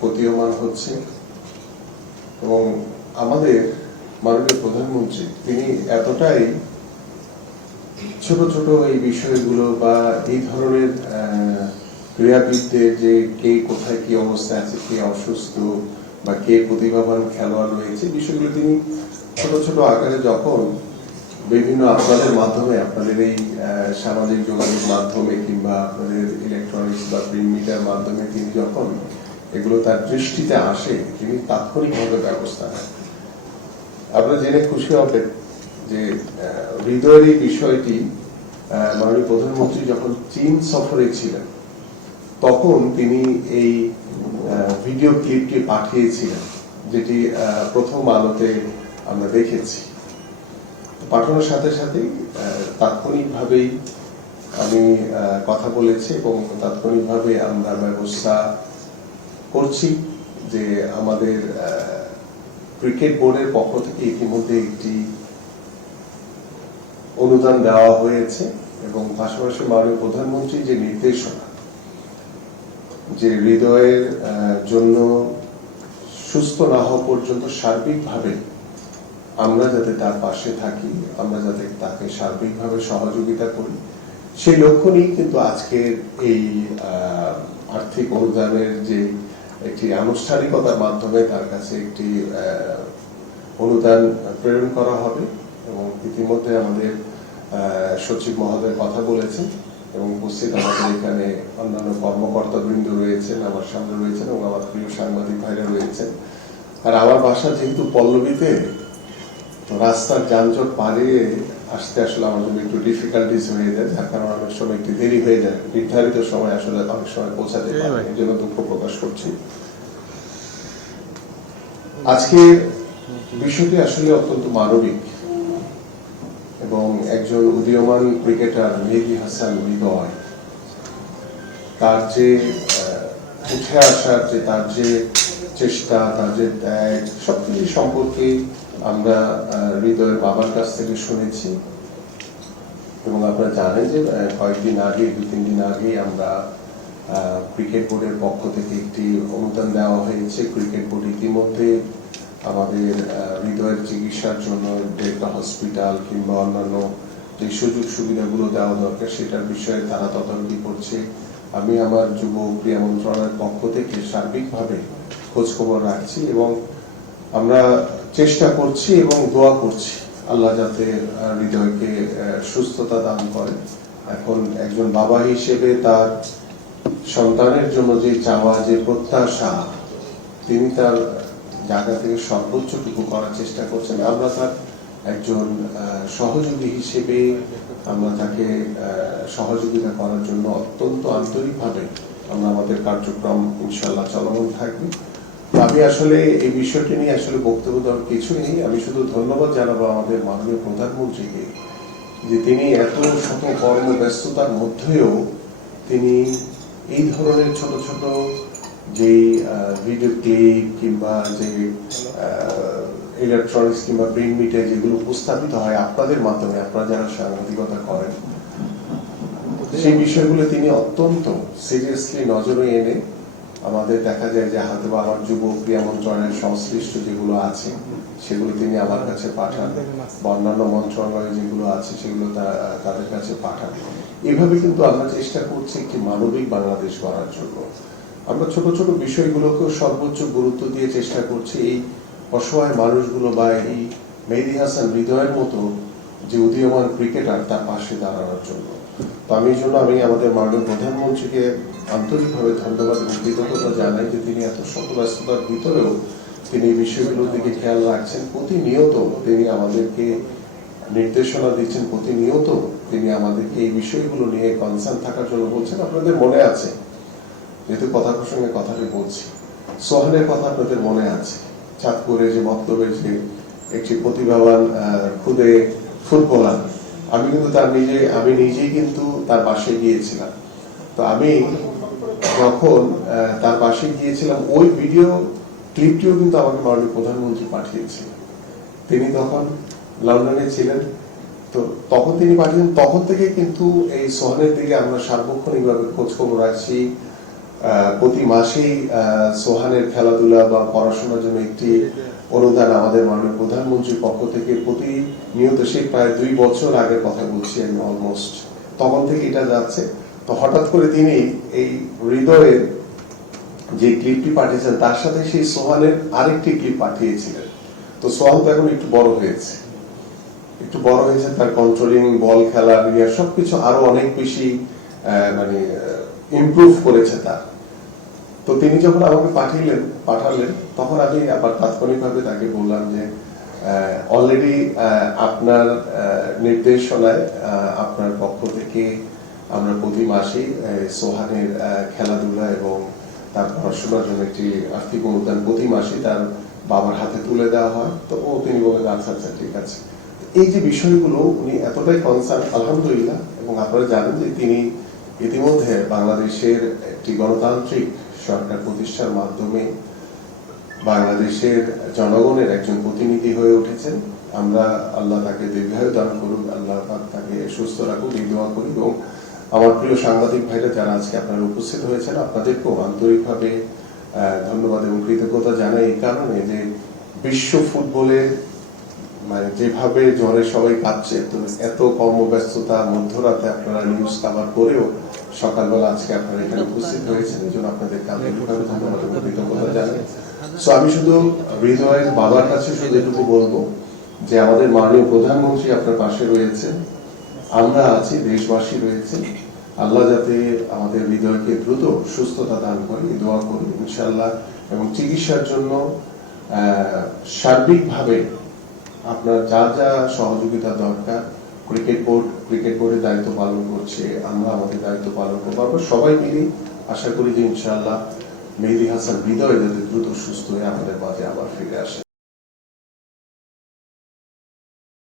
প্রতীয়মান হচ্ছে এবং আমাদের মাননীয় প্রধানমন্ত্রী তিনি এতটাই ছোট ছোট এই বিষয়গুলো বা এই ধরনের ক্রীড়াবিদদের যে কে কোথায় কি অবস্থায় আছে, কে অসুস্থ বা কে প্রতিভাবান খেলোয়াড় রয়েছে, বিষয়গুলো তিনি ছোট ছোট আকারে যখন বিভিন্ন আপনাদের মাধ্যমে, আপনাদের এই সামাজিক যোগাযোগ মাধ্যমে কিংবা আপনাদের ইলেকট্রনিক্স বা প্রিন্ট মিডিয়ার মাধ্যমে তিনি যখন এগুলো তার দৃষ্টিতে আসে, তিনি তাৎক্ষণিকভাবে ব্যবস্থা নেন। আপনারা জেনে খুশি হবেন যে হৃদয়ের এই বিষয়টি মাননীয় প্রধানমন্ত্রী যখন চীন সফরে ছিলেন তখন তিনি এই ভিডিও ক্লিপটি পাঠিয়েছিলেন, যেটি প্রথম আলোতে আমরা দেখেছি। পাঠানোর সাথে সাথেই তাৎক্ষণিকভাবেই আমি কথা বলেছি এবং তাৎক্ষণিকভাবে আমরা ব্যবস্থা করছি যে আমাদের ক্রিকেট বোর্ডের পক্ষ থেকে ইতিমধ্যে একটি অনুদান দেওয়া হয়েছে এবং পাশাপাশি মাননীয় প্রধানমন্ত্রী যে নির্দেশনা যে হৃদয়ের জন্য সুস্থ না হওয়া পর্যন্ত সার্বিকভাবে আমরা যাতে তার পাশে থাকি, আমরা যাতে তাকে সার্বিকভাবে সহযোগিতা করি, সেই লক্ষ্য নিয়ে কিন্তু আজকের এই আর্থিক অনুদানের যে একটি আনুষ্ঠানিকতার মাধ্যমে তার কাছে একটি অনুদান প্রেরণ করা হবে এবং ইতিমধ্যে আমাদের সচিব মহোদয় কথা বলেছেন এবং উপস্থিত আমাদের এখানে অন্যান্য কর্মকর্তা বৃন্দ রয়েছেন, আমার সামনে রয়েছেন এবং আমার প্রিয় সাংবাদিক ভাইরা রয়েছেন। আর আমার বাসা যেহেতু পল্লবীতে, তো রাস্তার যানজট পাড়িয়ে আসতে আসলে আমার জন্য একটু ডিফিকাল্টিস হয়ে যায়, যার কারণে অনেক সময় একটু দেরি হয়ে যায়, নির্ধারিত সময় আসলে অনেক সময় পৌঁছাতে পারে, এই জন্য দুঃখ প্রকাশ করছি। আজকে বিষয়টি আসলে অত্যন্ত মানবিক এবং একজন উদীয়মান ক্রিকেটার মেহেদী হাসান হৃদয় তার যে উঠে আসার যে তার যে চেষ্টা, তার যে ত্যাগ, সবকিছু সম্পর্কে আমরা হৃদয়ের বাবার কাছ থেকে শুনেছি এবং আপনারা জানেন যে কয়েকদিন আগে, 2-3 দিন আগে আমরা ক্রিকেট বোর্ডের পক্ষ থেকে একটি অনুদান দেওয়া হয়েছে। ক্রিকেট বোর্ড ইতিমধ্যে আমাদের হৃদয়ের চিকিৎসার জন্য একটা হসপিটাল কিংবা অন্যান্য যে সুযোগ সুবিধাগুলো দেওয়া দরকার সেটার বিষয়ে তারা তদারকি করছে। আমি আমার যুব ক্রীড়া মন্ত্রণালয়ের পক্ষ থেকে সার্বিকভাবে খোঁজ খবর রাখছি এবং আমরা চেষ্টা করছি এবং দোয়া করছি আল্লাহ যাতে হৃদয়কে সুস্থতা দান করে। এখন একজন বাবা হিসেবে তার সন্তানের জন্য যে চাওয়া, যে প্রত্যাশা, তিনি তার জায়গা থেকে সর্বোচ্চটুকু করার চেষ্টা করছেন। আমরা তার একজন সহযোগী হিসেবে আমরা তাকে সহযোগিতা করার জন্য অত্যন্ত আন্তরিকভাবে আমরা আমাদের কার্যক্রম ইনশাল্লাহ চলমান থাকবে। আমি আসলে এই বিষয়টি নিয়ে আসলে বক্তব্য দেওয়ার কিছুই নেই, আমি শুধু ধন্যবাদ জানাবো আমাদের মাননীয় প্রধানমন্ত্রীকে যে তিনি এত শত কর্মব্যস্ততার মধ্যেও তিনি এই ধরনের ছোট ছোট যে ভিডিও ক্লিপ কিংবা যে ইলেকট্রনিক্স কিংবা প্রিন্ট মিডিয়া যেগুলো উপস্থাপিত হয় আপনাদের মাধ্যমে, আপনারা যারা সাংবাদিকতা করেন, সেই বিষয়গুলো তিনি অত্যন্ত সিরিয়াসলি নজরে এনে আমাদের দেখা যায় যে হয়তো আমার যুব ক্রীড়া মন্ত্রণালয়ের সংশ্লিষ্ট যেগুলো আছে সেগুলো তিনি আমার কাছে পাঠান বা অন্যান্য মন্ত্রণালয় যেগুলো আছে সেগুলো তাদের কাছে পাঠান। এভাবে কিন্তু আমরা চেষ্টা করছি একটি মানবিক বাংলাদেশ গড়ার জন্য। আমরা ছোট ছোট বিষয়গুলোকেও সর্বোচ্চ গুরুত্ব দিয়ে চেষ্টা করছি এই অসহায় মানুষগুলো বা এই মেহেদী হাসান হৃদয়ের মতো যে উদীয়মান ক্রিকেটার তার পাশে দাঁড়ানোর জন্য। তো আমি এই জন্য আমি আমাদের মাননীয় প্রধানমন্ত্রীকে আন্তরিকভাবে ধন্যবাদ এবং কৃতজ্ঞতা জানাই যে তিনি এত শত ব্যস্ততার ভিতরেও তিনি এই বিষয়গুলোর দিকে খেয়াল রাখছেন। প্রতিনিয়ত তিনি আমাদেরকে নির্দেশনা দিচ্ছেন, প্রতিনিয়ত তিনি আমাদেরকে এই বিষয়গুলো নিয়ে কনসার্ন থাকার জন্য বলছেন। আপনাদের মনে আছে, যেহেতু কথা প্রসঙ্গে কথাটি বলছি, সোহানের কথা আপনাদের মনে আছে, চাঁদপুরে যে বক্তব্যের যে একটি প্রতিভাবান খুদে ফুটবলার, আমি নিজেই কিন্তু তার পাশে গিয়েছিলাম। তো আমি যখন তার পাশে গিয়েছিলাম ওই ভিডিও ক্লিপটিও কিন্তু আমাকে মাননীয় প্রধানমন্ত্রী পাঠিয়েছিলেন। তিনি তখন লন্ডনে ছিলেন, তো তখন তিনি পাঠিয়েছেন। তখন থেকে কিন্তু এই সোহানের দিকে আমরা সার্বক্ষণিকভাবে খোঁজ খবর রাখছি, প্রতি মাসেই সোহানের খেলাধুলা বা পড়াশোনার জন্য একটি অনুদান আমাদের মাননীয় প্রধানমন্ত্রীর পক্ষ থেকে প্রতিনিয়ত, সেই প্রায় 2 বছর আগের কথা বলছি আমি, অলমোস্ট তখন থেকে এটা যাচ্ছে। তো হঠাৎ করে তিনি এই হৃদয়ের যে ক্লিপটি পাঠিয়েছেন তার সাথে সেই সোহানের আরেকটি ক্লিপ পাঠিয়েছিলেন। তো সোহান তো এখন একটু বড় হয়েছে, তার কন্ট্রোলিং, বল খেলা, সবকিছু আরো অনেক বেশি মানে ইমপ্রুভ করেছে তার। তো তিনি যখন আমাকে পাঠালেন তখন আমি আবার তাৎক্ষণিকভাবে তাকে বললাম যে অলরেডি আপনার নির্দেশনায় আপনার পক্ষ থেকে আমরা প্রতি মাসে সোহানের খেলাধুলা এবং তার পড়াশোনার জন্য একটি আর্থিক অনুদান প্রতি মাসে তার বাবার হাতে তুলে দেওয়া হয়। তো তিনি বলেন আচ্ছা আচ্ছা ঠিক আছে। এই যে বিষয়গুলো উনি এতটাই কনসার্ন, আলহামদুলিল্লাহ। এবং আপনারা জানেন যে তিনি ইতিমধ্যে বাংলাদেশের একটি গণতান্ত্রিক সরকার প্রতিষ্ঠার মাধ্যমে বাংলাদেশের জনগণের একজন প্রতিনিধি হয়ে উঠেছেন। আমরা, আল্লাহ তাকে দীর্ঘায়ু দান করুক, আল্লাহ তাকে সুস্থ রাখুক, এই দোয়া করি। এবং আমার প্রিয় সাংবাদিক ভাইরা যারা আজকে আপনারা উপস্থিত হয়েছেন, আপনাদেরকেও আন্তরিকভাবে ধন্যবাদ এবং কৃতজ্ঞতা জানাই এই কারণে যে বিশ্ব ফুটবলে মানে যেভাবে জ্বরে সবাই কাঁপছে, এত কর্মব্যস্ততা মধ্যরাতে আপনারা নিউজ কভার করেও সকালবেলা আজকে আপনারা এখানে উপস্থিত হয়েছেন, এই জন্য আপনাদেরকে আন্তরিকভাবে ধন্যবাদ এবং কৃতজ্ঞতা জানাই। সো আমি শুধু হৃদয়ের বাবার কাছে শুধু এটুকু বলবো যে আমাদের মাননীয় প্রধানমন্ত্রী আপনার পাশে রয়েছে, আমরা আছি, দেশবাসী রয়েছে। আল্লাহ যাতে আমাদের হৃদয়কে দ্রুত সুস্থতা দান করে এই দোয়া করি ইনশাআল্লাহ। এবং চিকিৎসার জন্য সার্বিকভাবে আপনার যা যা সহযোগিতা দরকার, ক্রিকেট বোর্ডের দায়িত্ব পালন করছে, আমরা আমাদের দায়িত্ব পালন করবো। আমরা সবাই মিলে আশা করি যে ইনশাআল্লাহ মেহেদী হাসান হৃদয় যাতে দ্রুত সুস্থ হয়ে আমাদের মাঝে আবার ফিরে আসে।